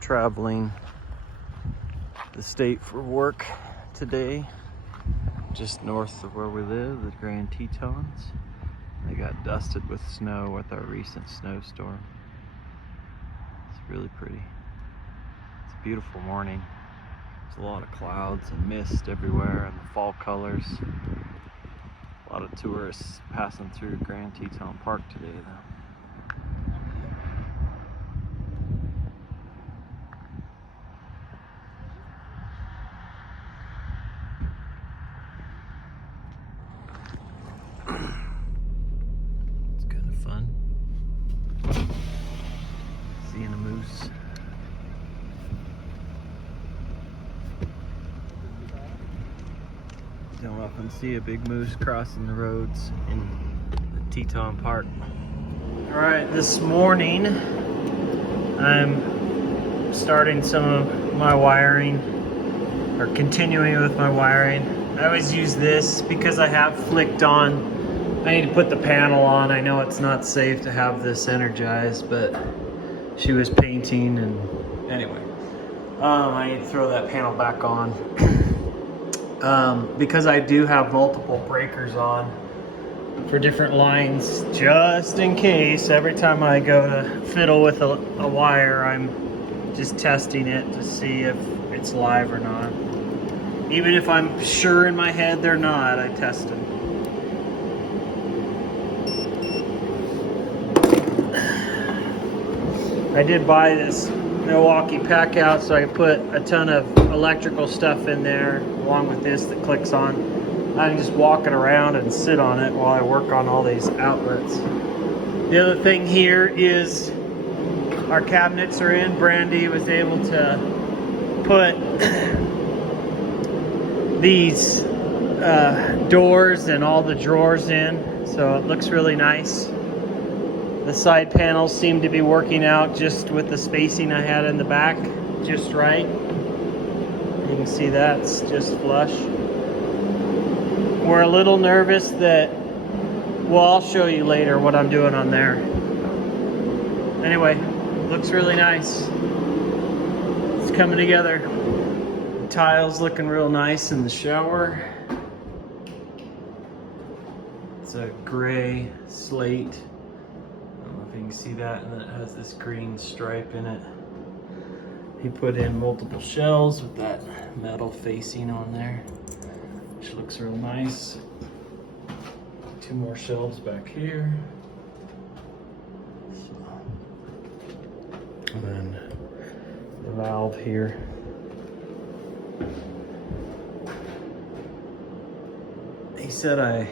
traveling the state for work today, just north of where we live, the Grand Tetons. They got dusted with snow with our recent snowstorm. It's really pretty. It's a beautiful morning. There's a lot of clouds and mist everywhere and the fall colors. A lot of tourists passing through Grand Teton Park today though. It's kind of fun seeing a moose. Don't often see a big moose crossing the roads in the Teton Park. All right, this morning I'm starting some of my wiring, or continuing with my wiring. I always use this because I have flicked on. I need to put the panel on. I know it's not safe to have this energized, but she was painting and anyway. I need to throw that panel back on. Because I do have multiple breakers on for different lines, just in case. Every time I go to fiddle with a wire, I'm just testing it to see if it's live or not. Even if I'm sure in my head they're not, I test them. I did buy this Milwaukee pack out so I could put a ton of electrical stuff in there along with this that clicks on. I can just walk it around and sit on it while I work on all these outlets. The other thing here is our cabinets are in. Brandy was able to put these doors and all the drawers in, so it looks really nice. The side panels seem to be working out just with the spacing I had in the back, just right. You can see that's just flush. We're a little nervous that, well, I'll show you later what I'm doing on there. Anyway, looks really nice. It's coming together. The tiles looking real nice in the shower. It's a gray slate. I don't know if you can see that, and then it has this green stripe in it. He put in multiple shelves with that metal facing on there, which looks real nice. 2 more shelves back here. And then the valve here. He said I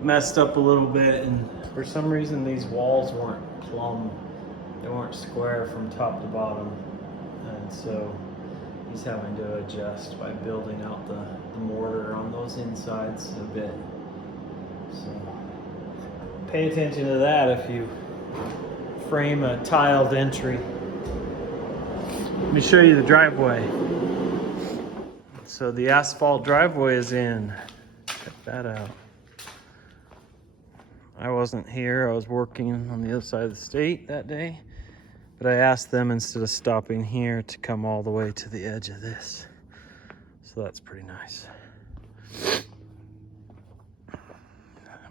messed up a little bit, and for some reason these walls weren't plumb. They weren't square from top to bottom. And so he's having to adjust by building out the mortar on those insides a bit. So pay attention to that if you frame a tiled entry. Let me show you the driveway. So the asphalt driveway is in. Check that out. I wasn't here. I was working on the other side of the state that day. But I asked them, instead of stopping here, to come all the way to the edge of this. So that's pretty nice.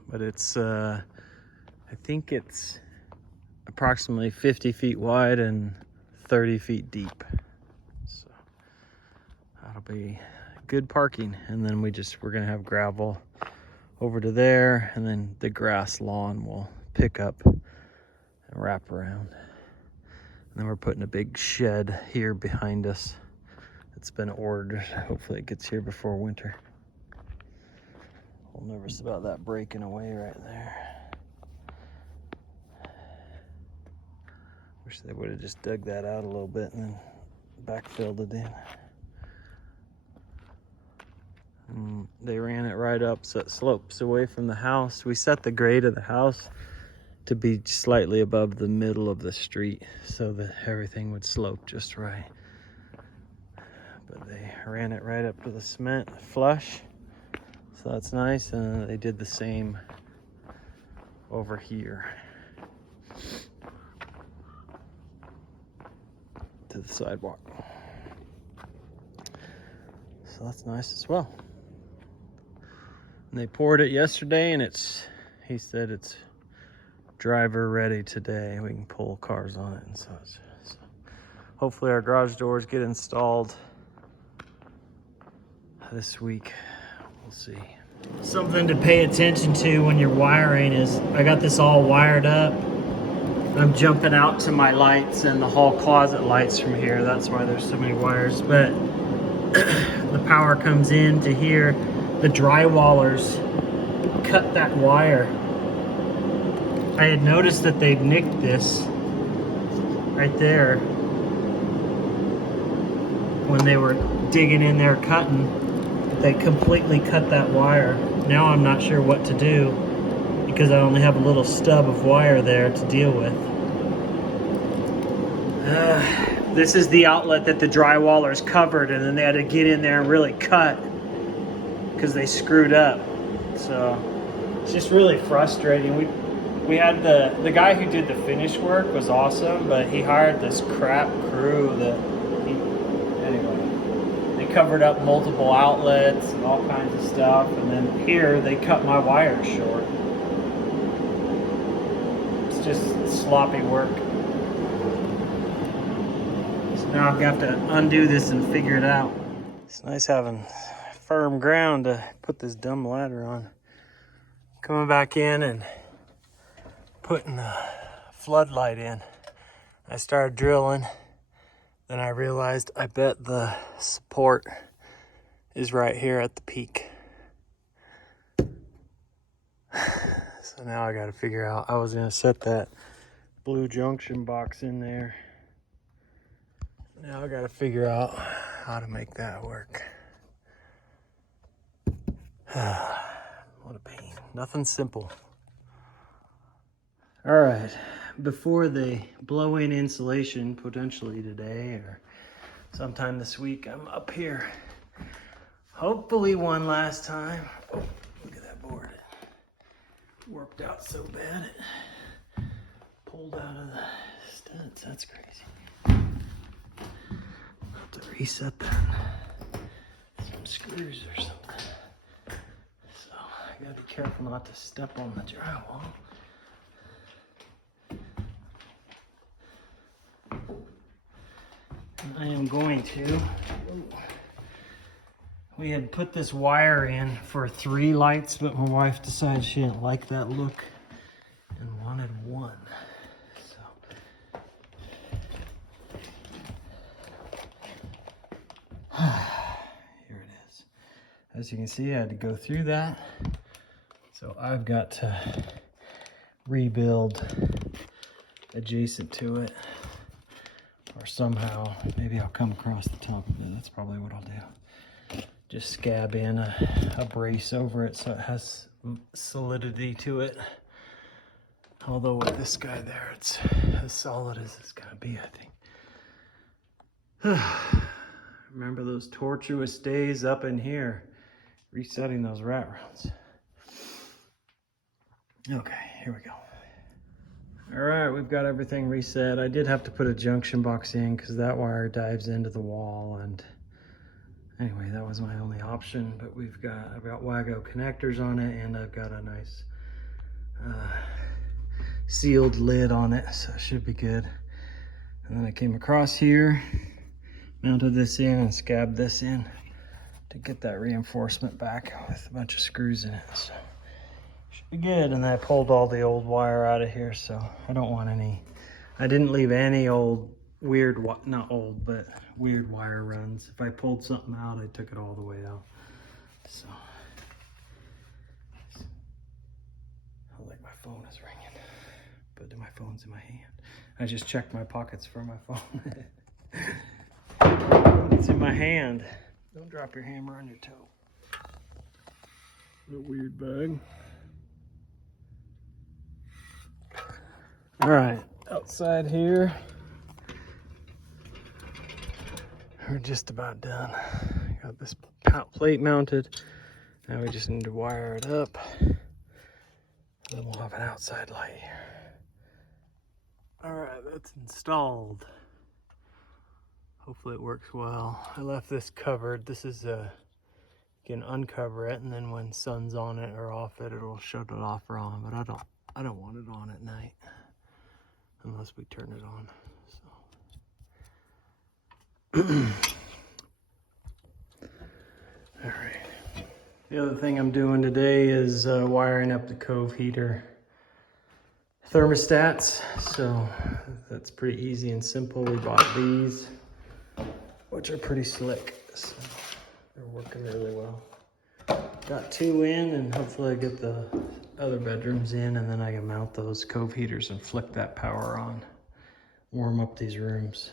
But it's, I think it's approximately 50 feet wide and 30 feet deep. So that'll be good parking. And then we're gonna have gravel over to there, and then the grass lawn will pick up and wrap around. And then we're putting a big shed here behind us. It's been ordered. Hopefully it gets here before winter. A little nervous about that breaking away right there. Wish they would have just dug that out a little bit and then backfilled it in. And they ran it right up so it slopes away from the house. We set the grade of the house to be slightly above the middle of the street so that everything would slope just right. But they ran it right up to the cement flush, so that's nice. And they did the same over here to the sidewalk. So that's nice as well. And they poured it yesterday, and he said it's driver ready today. We can pull cars on it and such. So hopefully our garage doors get installed this week. We'll see. Something to pay attention to when you're wiring is I got this all wired up. I'm jumping out to my lights and the hall closet lights from here. That's why there's so many wires. But the power comes in to here. The drywallers cut that wire. I had noticed that they'd nicked this right there when they were digging in there cutting. They completely cut that wire. Now I'm not sure what to do because I only have a little stub of wire there to deal with. This is the outlet that the drywallers covered, and then they had to get in there and really cut because they screwed up. So it's just really frustrating. We had the guy who did the finish work was awesome, but he hired this crap crew anyway, they covered up multiple outlets and all kinds of stuff, and then here they cut my wires short. It's just sloppy work. So now I've got to undo this and figure it out. It's nice having firm ground to put this dumb ladder on. Coming back in and putting a floodlight in. I started drilling, then I realized I bet the support is right here at the peak. So now I got to figure out, I was going to set that blue junction box in there. Now I got to figure out how to make that work. What a pain. Nothing simple. All right, before they blow in insulation, potentially today or sometime this week, I'm up here. Hopefully one last time. Oh, look at that board. It warped out so bad it pulled out of the studs. That's crazy. I'll have to reset that. Some screws or something. So I gotta be careful not to step on the drywall. I am going to. We had put this wire in for 3 lights, but my wife decided she didn't like that look and wanted 1. So here it is. As you can see, I had to go through that. So I've got to rebuild adjacent to it. Or somehow, maybe I'll come across the top of it. That's probably what I'll do. Just scab in a brace over it so it has solidity to it. Although with this guy there, it's as solid as it's gonna be, I think. Remember those tortuous days up in here, resetting those rat rounds. Okay, here we go. All right, we've got everything reset. I did have to put a junction box in because that wire dives into the wall, and anyway, that was my only option. But I've got Wago connectors on it, and I've got a nice sealed lid on it, so it should be good. And then I came across here, mounted this in, and scabbed this in to get that reinforcement back with a bunch of screws in it. So should be good. And I pulled all the old wire out of here, so I don't want any. I didn't leave any old weird, not old, but weird wire runs. If I pulled something out, I took it all the way out. So I like my phone is ringing, but my phone's in my hand. I just checked my pockets for my phone. It's in my hand. Don't drop your hammer on your toe. What a weird bag. All right, outside here, we're just about done. Got this plate mounted. Now we just need to wire it up. Then we'll have an outside light here. All right, that's installed. Hopefully it works well. I left this covered. This is you can uncover it, and then when sun's on it or off it, it'll shut it off or on. But I don't want it on at night unless we turn it on. So. All right. The other thing I'm doing today is wiring up the Cove heater thermostats. So that's pretty easy and simple. We bought these, which are pretty slick. So they're working really well. Got 2 in, and hopefully I get the other bedrooms in, and then I can mount those Cove heaters and flick that power on. Warm up these rooms.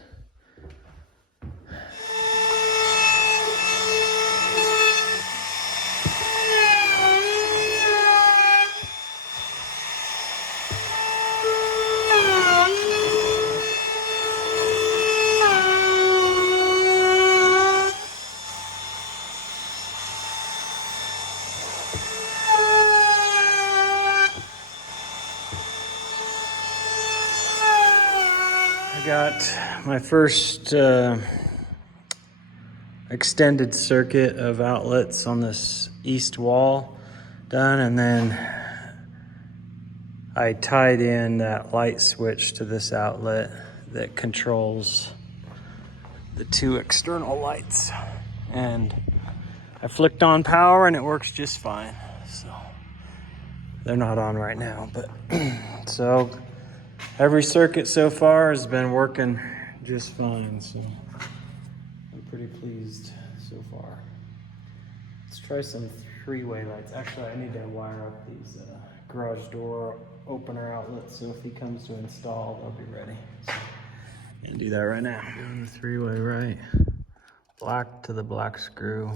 I got my first extended circuit of outlets on this east wall done, and then I tied in that light switch to this outlet that controls the 2 external lights, and I flicked on power and it works just fine. So they're not on right now, but so every circuit so far has been working just fine, so I'm pretty pleased so far. Let's try some 3-way lights. Actually, I need to wire up these garage door opener outlets, so if he comes to install, they'll be ready. So I'm gonna do that right now. Doing the 3-way right. Black to the black screw,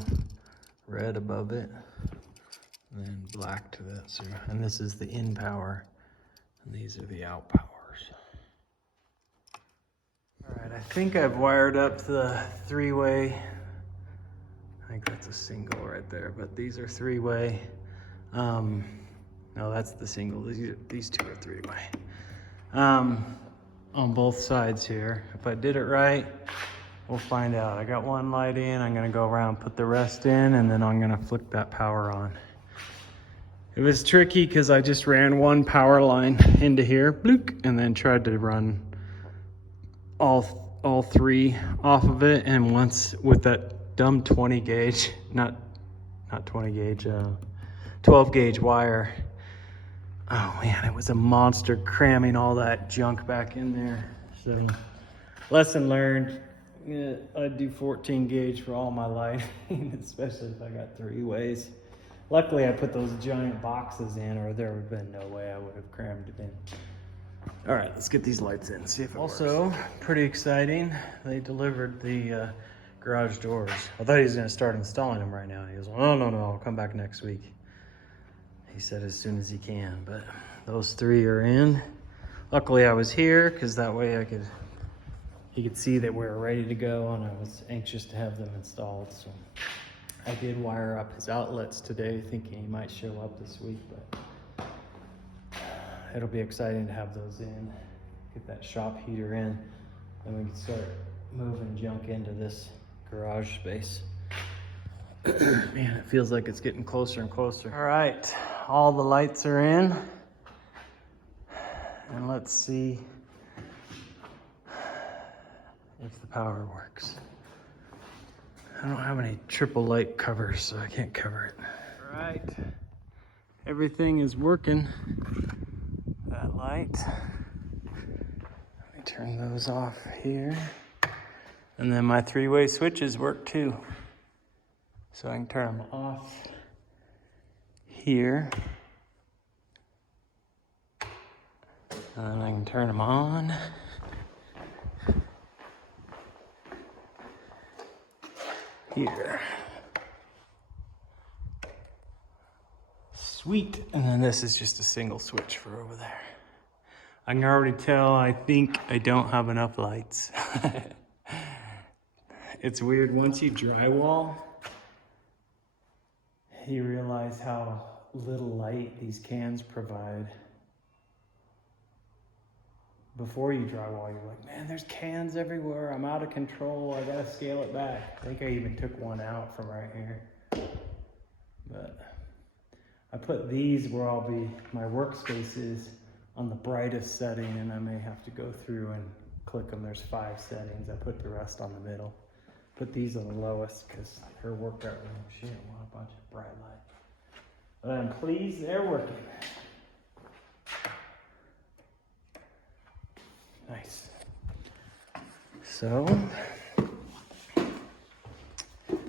red above it, and then black to that. So, and this is the in power, and these are the out powers. All right, I think I've wired up the 3-way. I think that's a single right there, but these are 3-way. No, that's the single. These 2 are 3-way. On both sides here. If I did it right, we'll find out. I got 1 light in. I'm gonna go around, put the rest in, and then I'm gonna flick that power on. It was tricky because I just ran 1 power line into here, bloop, and then tried to run all 3 off of it, and once with that dumb 20 gauge, not 20 gauge, 12 gauge wire. Oh man, it was a monster cramming all that junk back in there. So lesson learned. Yeah, I'd do 14 gauge for all my lighting, especially if I got 3 ways. Luckily I put those giant boxes in, or there would have been no way I would have crammed it in. All right, let's get these lights in, see if it works. Also, pretty exciting, they delivered the garage doors. I thought he was gonna start installing them right now. He was like, oh, no, I'll come back next week. He said as soon as he can, but those 3 are in. Luckily I was here, because that way he could see that we were ready to go, and I was anxious to have them installed. So I did wire up his outlets today, thinking he might show up this week, but it'll be exciting to have those in, get that shop heater in, and we can start moving junk into this garage space. Man, it feels like it's getting closer and closer. All right, all the lights are in. And let's see if the power works. I don't have any triple light covers, so I can't cover it. All right, everything is working. That light. Let me turn those off here. And then my 3-way switches work too. So I can turn them off here. And then I can turn them on. Here. Sweet. And then this is just a single switch for over there. I can already tell, I think I don't have enough lights. It's weird, once you drywall, you realize how little light these cans provide. before you drywall, you're like, man, there's cans everywhere. I'm out of control. I gotta scale it back. I think I even took one out from right here. But I put these where I'll be, my workspace is on the brightest setting, and I may have to go through and click them. There's 5 settings. I put the rest on the middle. Put these on the lowest because her workout room, she didn't want a bunch of bright light. But I'm pleased they're working. Nice. So,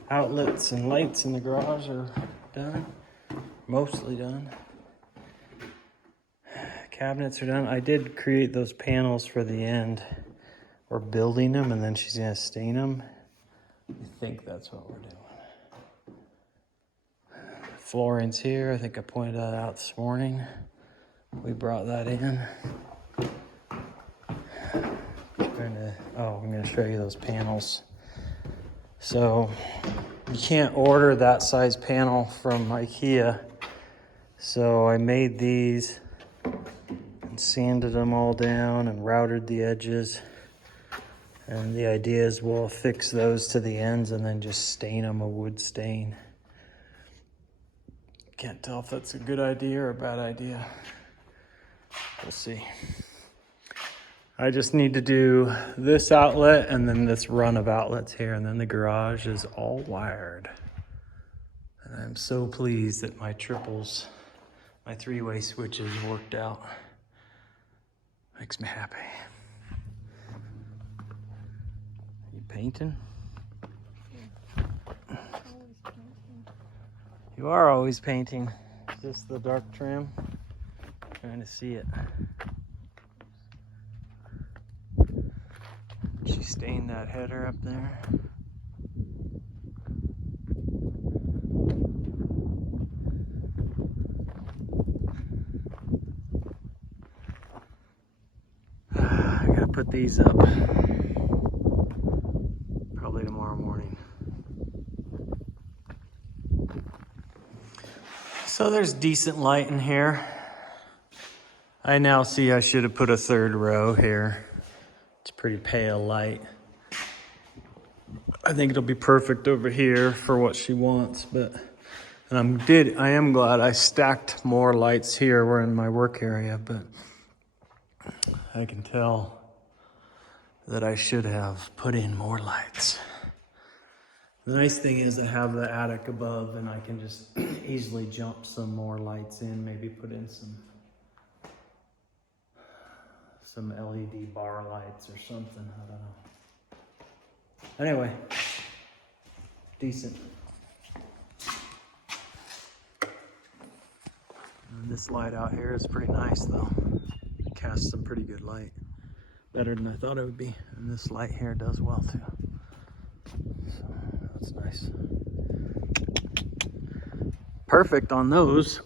outlets and lights in the garage are done. Mostly done. Cabinets are done. I did create those panels for the end. We're building them and then she's gonna stain them. I think that's what we're doing. Flooring's here. I think I pointed that out this morning. We brought that in. I'm gonna show you those panels. So you can't order that size panel from IKEA. So I made these and sanded them all down and routed the edges. And the idea is we'll fix those to the ends and then just stain them a wood stain. Can't tell if that's a good idea or a bad idea. We'll see. I just need to do this outlet and then this run of outlets here, and then the garage is all wired. And I'm so pleased that my triples, my 3-way switches worked out. Makes me happy. You painting? You are always painting. Is this the dark trim? Trying to see it. She stained that header up there. I gotta put these up probably tomorrow morning. So there's decent light in here. I now see I should have put a 3rd row here. It's pretty pale light. I think it'll be perfect over here for what she wants, but I am glad I stacked more lights here. We're in my work area, but I can tell that I should have put in more lights. The nice thing is I have the attic above and I can just easily jump some more lights in, maybe put in some LED bar lights or something, I don't know. Anyway, decent. And this light out here is pretty nice though. It casts some pretty good light. Better than I thought it would be. And this light here does well too. So that's nice. Perfect on those.